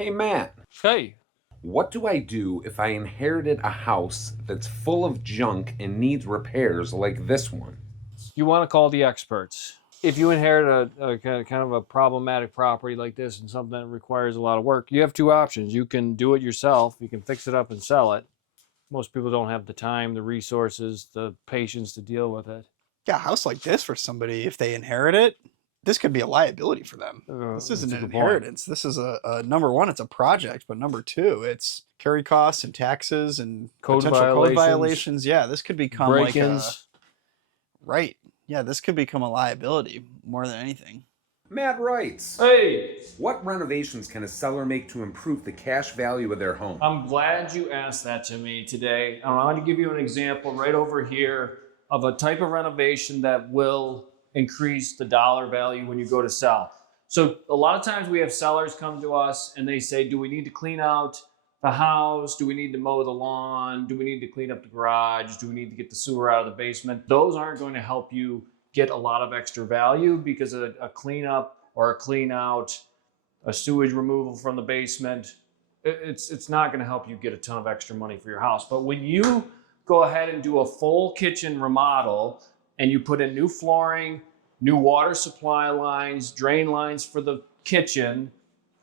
Hey Matt, Hey, what do I do if I inherited a house that's full of junk and needs repairs like this one? you want to call the experts. If you inherit a kind of a problematic property like this and something that requires a lot of work, you have two options. You can do it yourself, you can fix it up and sell it. Most people don't have the time, the resources, the patience to deal with it. Yeah, a house like this for somebody, if they inherit it, this could be a liability for them. This isn't That's a an good point. inheritance. This is a number one, it's a project, but number two, it's carry costs and taxes and potential code violations. Yeah, this could become like a, Break-ins. right. Yeah, this could become a liability more than anything. Matt Reitz, Hey, what renovations can a seller make to improve the cash value of their home? I'm glad you asked that to me today. I want to give you an example right over here of a type of renovation that will increase the dollar value when you go to sell. So a lot of times we have sellers come to us and they say, do we need to clean out the house? Do we need to mow the lawn? Do we need to clean up the garage? Do we need to get the sewer out of the basement? Those aren't going to help you get a lot of extra value because a cleanup or a clean out, a sewage removal from the basement, it's not going to help you get a ton of extra money for your house. But when you go ahead and do a full kitchen remodel and you put in new flooring, new water supply lines, drain lines for the kitchen,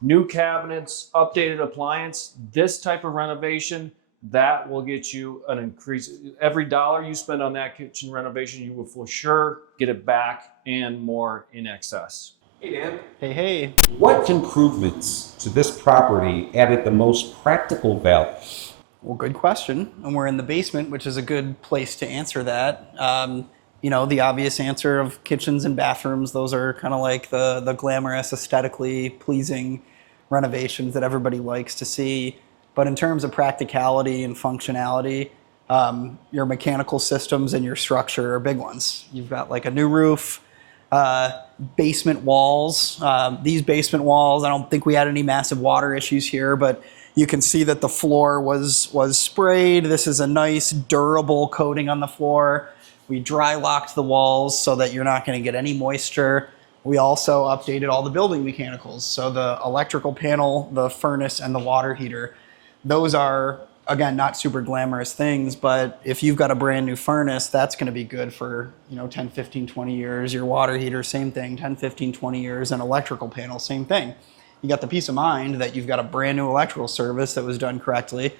new cabinets, updated appliance, this type of renovation, that will get you an increase. Every dollar you spend on that kitchen renovation, you will for sure get it back and more in excess. Hey Dan, Hey. what improvements to this property added the most practical value? Well, good question. And we're in the basement, which is a good place to answer that. The obvious answer of kitchens and bathrooms, those are kind of like the glamorous, aesthetically pleasing renovations that everybody likes to see. But in terms of practicality and functionality, your mechanical systems and your structure are big ones. You've got like a new roof, basement walls. These basement walls, I don't think we had any massive water issues here, but you can see that the floor was sprayed. This is a nice durable coating on the floor. We dry locked the walls so that you're not going to get any moisture. We also updated all the building mechanicals. So the electrical panel, the furnace, and the water heater. Those are, again, not super glamorous things, but if you've got a brand new furnace, that's going to be good for 10, 15, 20 years. Your water heater, same thing, 10, 15, 20 years. And electrical panel, same thing. You got the peace of mind that you've got a brand new electrical service that was done correctly,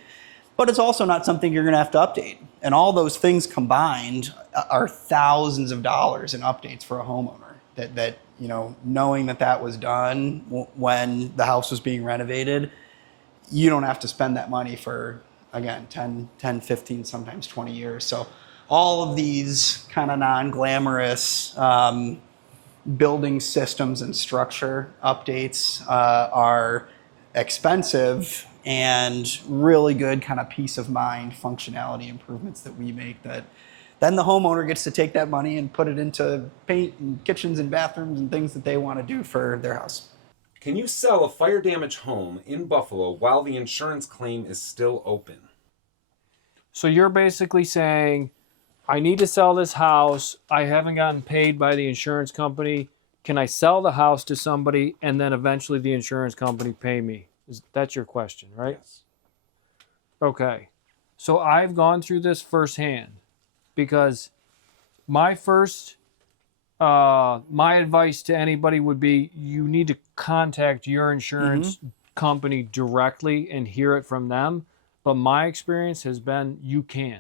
but it's also not something you're going to have to update. And all those things combined are thousands of dollars in updates for a homeowner. That knowing that was done when the house was being renovated, you don't have to spend that money for, again, 10, 15, sometimes 20 years. So all of these kind of non-glamorous building systems and structure updates are expensive and really good kind of peace of mind functionality improvements that we make that then the homeowner gets to take that money and put it into paint and kitchens and bathrooms and things that they want to do for their house. Can you sell a fire damaged home in Buffalo while the insurance claim is still open? So you're basically saying, I need to sell this house. I haven't gotten paid by the insurance company. Can I sell the house to somebody and then eventually the insurance company pay me? That's your question, right? Yes. Okay. So I've gone through this firsthand because my advice to anybody would be you need to contact your insurance company directly and hear it from them. But my experience has been you can.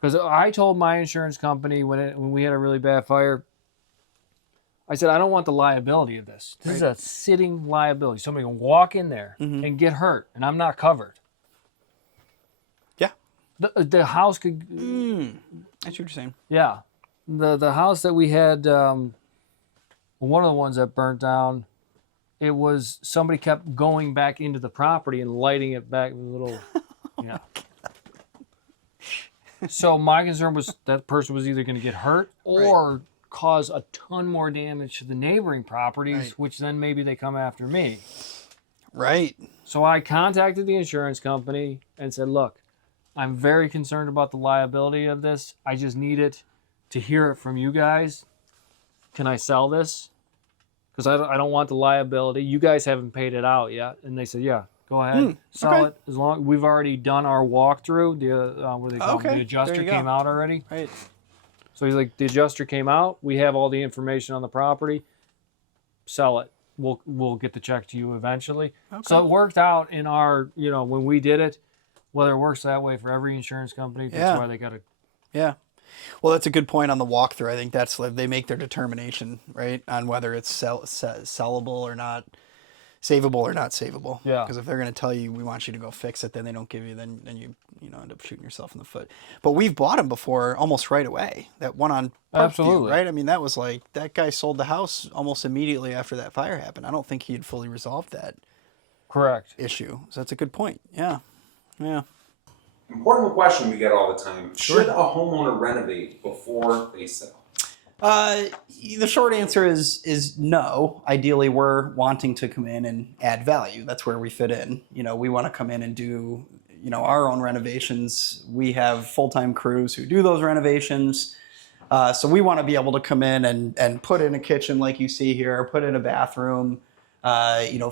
Because I told my insurance company when we had a really bad fire, I said, I don't want the liability of this. This is a sitting liability. Somebody can walk in there and get hurt, and I'm not covered. Yeah. The house could... That's what you're saying. Yeah. The house that we had, one of the ones that burnt down, it was somebody kept going back into the property and lighting it back with a little... Yeah. So my concern was that person was either going to get hurt or cause a ton more damage to the neighboring properties, which then maybe they come after me. Right. So I contacted the insurance company and said, look, I'm very concerned about the liability of this. I just need it to hear it from you guys. Can I sell this? because I don't want the liability. You guys haven't paid it out yet. And they said, yeah, go ahead, sell okay. it. As long we've already done our walkthrough. What do they call it? Okay, The adjuster there you came go. out already. Right. So he's like, the adjuster came out. We have all the information on the property. Sell it. We'll get the check to you eventually. Okay. So it worked out in our, when we did it. Whether it works that way for every insurance company, that's why they got to. Yeah. Well, that's a good point on the walkthrough. I think that's they make their determination, right, on whether it's sellable or not, savable or not savable. Yeah. Because if they're going to tell you we want you to go fix it, then they don't give you, then you end up shooting yourself in the foot. But we've bought them before almost right away. That one on Parkview, Absolutely. right? I mean, that was like that guy sold the house almost immediately after that fire happened. I don't think he had fully resolved that Correct. issue. So that's a good point. Yeah. Yeah. Important question we get all the time. Should a homeowner renovate before they sell? The short answer is no. Ideally, we're wanting to come in and add value. That's where we fit in. We want to come in and do, our own renovations. We have full-time crews who do those renovations. So we want to be able to come in and put in a kitchen like you see here, put in a bathroom,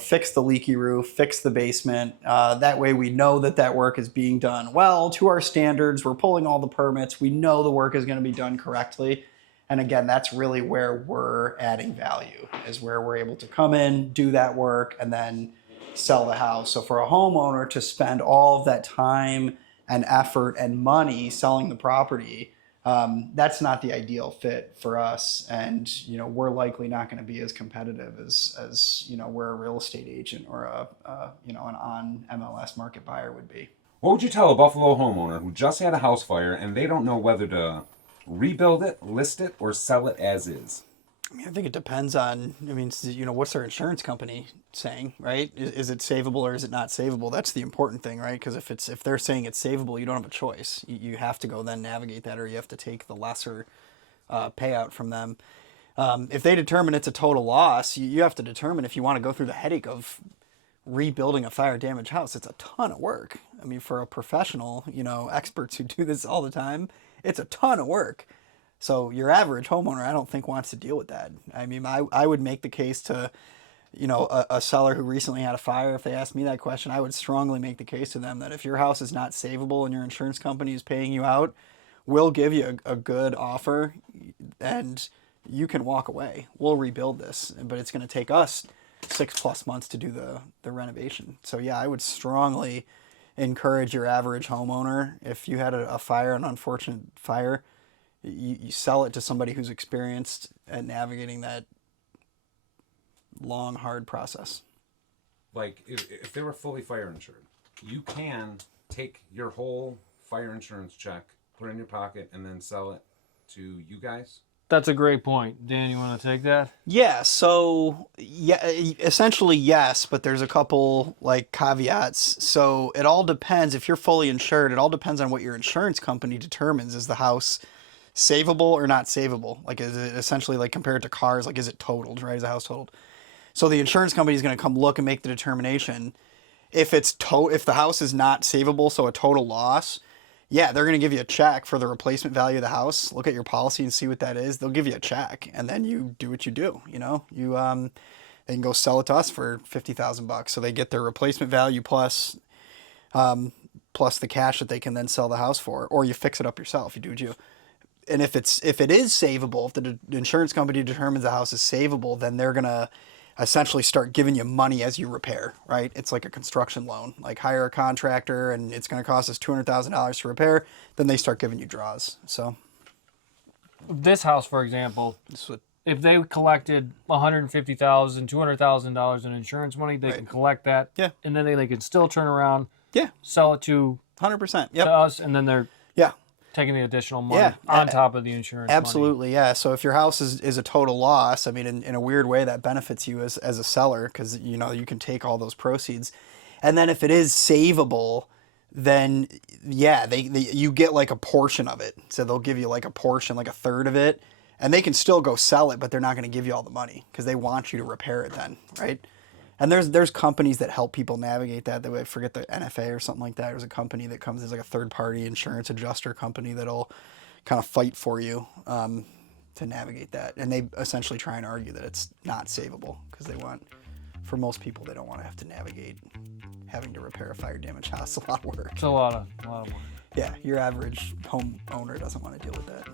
fix the leaky roof, fix the basement. That way we know that work is being done well to our standards. We're pulling all the permits. We know the work is going to be done correctly. And again, that's really where we're adding value, is where we're able to come in, do that work, and then sell the house. So for a homeowner to spend all of that time and effort and money selling the property, that's not the ideal fit for us. And, we're likely not going to be as competitive as we're a real estate agent or an on MLS market buyer would be. What would you tell a Buffalo homeowner who just had a house fire and they don't know whether to rebuild it, list it, or sell it as is? I think it depends on, what's their insurance company saying, right? Is it savable or is it not savable? That's the important thing, right? Because if they're saying it's savable, you don't have a choice. You have to go then navigate that, or you have to take the lesser payout from them. If they determine it's a total loss, you have to determine if you want to go through the headache of rebuilding a fire damaged house. It's a ton of work. For a professional, experts who do this all the time, it's a ton of work. So your average homeowner, I don't think, wants to deal with that. I would make the case to, a seller who recently had a fire. If they asked me that question, I would strongly make the case to them that if your house is not savable and your insurance company is paying you out, we'll give you a good offer and you can walk away. We'll rebuild this, but it's going to take us 6+ months to do the renovation. So yeah, I would strongly encourage your average homeowner, if you had a fire, an unfortunate fire, you sell it to somebody who's experienced at navigating that long, hard process. Like, if they were fully fire insured, you can take your whole fire insurance check, put it in your pocket, and then sell it to you guys? That's a great point. Dan, you want to take that? Yeah, so yeah, essentially yes, but there's a couple caveats. So it all depends. If you're fully insured, it all depends on what your insurance company determines. Is the house savable or not savable? Is it essentially compared to cars? Is it totaled, right? Is the house totaled? So the insurance company is going to come look and make the determination. If if the house is not savable, so a total loss, yeah, they're going to give you a check for the replacement value of the house. Look at your policy and see what that is. They'll give you a check, and then you do what you do. They can go sell it to us for $50,000. So they get their replacement value plus the cash that they can then sell the house for, or you fix it up yourself. You do what you. And if it is savable, if the insurance company determines the house is savable, then they're gonna essentially start giving you money as you repair, right? It's like a construction loan. Hire a contractor and it's going to cost us $200,000 to repair. Then they start giving you draws. So this house, for example, if they collected $150,000, $200,000 in insurance money, they can collect that. Yeah. And then they can still turn around. Yeah. Sell it to 100%. To us, and then they're yeah. taking the additional money on top of the insurance Absolutely, yeah. So if your house is a total loss, in a weird way that benefits you as a seller, because you can take all those proceeds. And then if it is savable, then yeah, you get a portion of it. So they'll give you a portion, a third of it, and they can still go sell it, but they're not going to give you all the money because they want you to repair it then, right? And there's companies that help people navigate that. I forget the NFA or something like that. There's a company that comes as a third-party insurance adjuster company that'll kind of fight for you to navigate that. And they essentially try and argue that it's not savable because for most people, they don't want to have to navigate having to repair a fire damaged house. A lot of work. It's a lot of work. Yeah, your average homeowner doesn't want to deal with that.